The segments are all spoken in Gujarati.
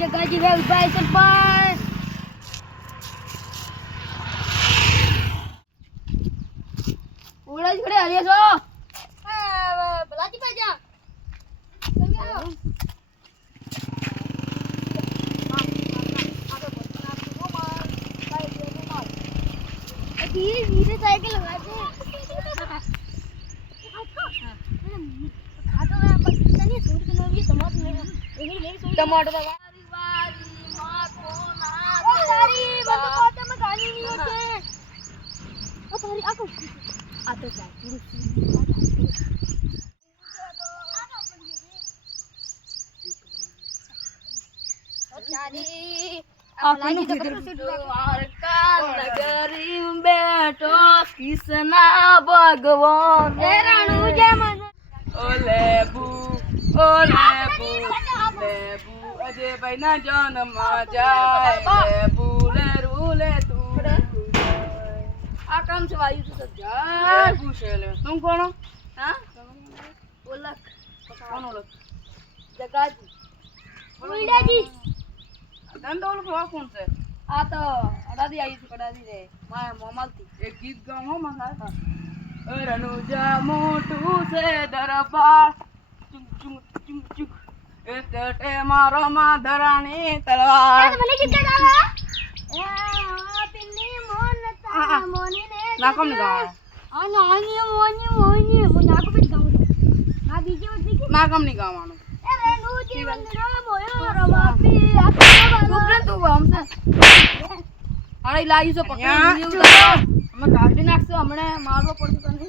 જગાજી ભાઈ ભાઈ સરપંચ ઓળા જોડે હરિયા છો ભલાજી પાજા તમે આવો धीरे धीरे साइकिल लगा दे खातो मैं पाकिस्तानी सूट के लोग ये टमाटर ले टमाटर लगा वाली मां को ना सारी बंद कोते में गाली नहीं होते ओ तारी आको आते जाए चारी अपनी द्वार का नगरी में बैठो कृष्णा भगवान ए राणू जय मन ओ लेबू अजय भाई ना जान मा जाए लेबू ले तू आ काम से वायु तो जा पूछे ले तुम कौन हो हां ओलक कौन ओलक जगाजी उल्टा जी दंडोल को कौन से आ तो अडादी आई थी कडादी रे मैं मोमल थी एक गीत गाऊं हो मसा रनुजा मोटू से दरबार चुक चुक चुक चुक एटे मारो माधरानी तलवार ए મને ગીત ગાવા એ આ પિલ્લી મોનતા મોની ને ના કોમ ગાવા આ નાની મોની નાકો બી ગાઉં આ બીજી વસ્તુ કે ના કોમ ની ગાવાનું એ રેનુજી વંદરો મોયો રવાપી અરે લાઈ જો પકડી અમે કાઢી નાખશું હમણે મારવો પડશે તને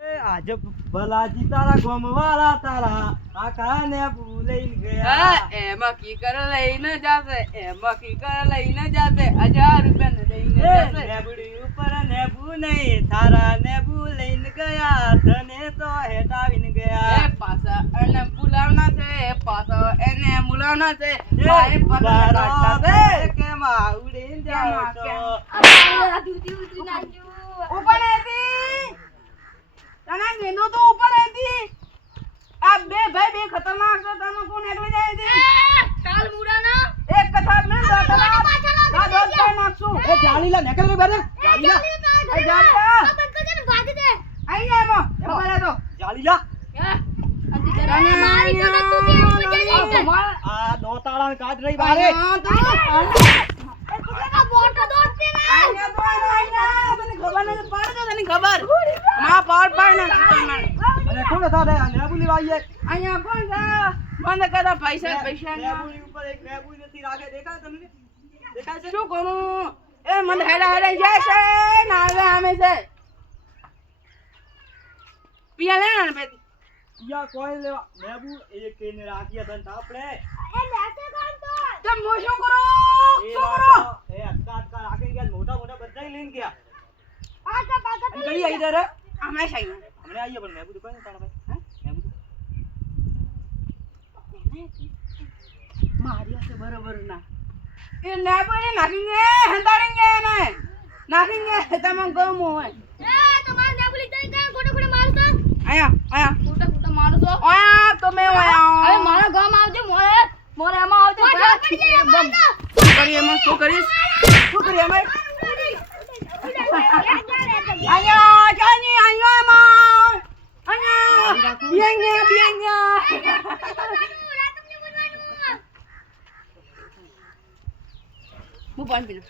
એ આજ ભલાજી તારા ગોમવાળા તારા કાકાને ભૂલઈ ગયા એમાં કી કર લઈને જાશે 1000 રૂપિયા ને દઈને જશે નેબડી ઉપર નેબુ નહીં તારા નેબુ લઈને ગયા તને તો હેટાવીને ગયા એ પાછા એને બોલાવના છે એને બોલાવના છે ભાઈ પકડા છે કે માં ઉડીને જાવ છો આ દૂધી નાખ્યું ઉપર હતી તને ગેનો તો ઉપર હતી આ બે ભાઈ બે ખતરનાક છે તને કોણ એટલે જાય છે કાલ મુડાના એક કથા મે ના દોત પર નાખશું એ જાલીલા નીકળ રે બારે જાલીલા એ જાલીલા બંધ કર દે ભાગ દે આઈ જા એમાં ખબર તો જાલીલા મારી તો તું ત્યાં મજા લઈ આ દોતાળા કાઢ રહી બારે આ મોટો દોસ્ત છે ને ખબર માં પાર પાડ ના અને કોણ હતા રે નેબુ લેવાઈએ અહીંયા કોણ છે બંધ કરા પૈસા નેબુની ઉપર એક નેબુ નથી રાખે દેખાય તમને દેખાય છે શું કરું એ મને હેડા જાય છે ના આવે આમે છે પિયા લે ને બેટી યા કોઈ લેવા નેબુ એક કેને રાખીએ તન આપણે એ લેસે કોણ તો તમ મો શું કરો એ શું કરો એ અટકા રાખી ગયા મોટા મોટા બધા લઈને ગયા આ તો પાકા તો કઈ આવી રે અમે સાઈ હમણે આવીએ પણ નેબુ તો કોઈ તારા ભાઈ નેબુ મારી હશે બરોબર ના એ નાબોને નાખીને હંતાડીને ને નાખીને તમે ગમ હોય એ તમાર ને બોલી તઈ કાં ગોડો ગોડો મારતો આયા ફૂટા મારો છો આયા તમે આયા અરે મારા ગામ આવજો મોરે એમાં આવજો શું કરી એમાં શું કરીશ શું કરી એમાં આયા જાની આયા એમાં આયા બિયંગા હું પાણી પીલું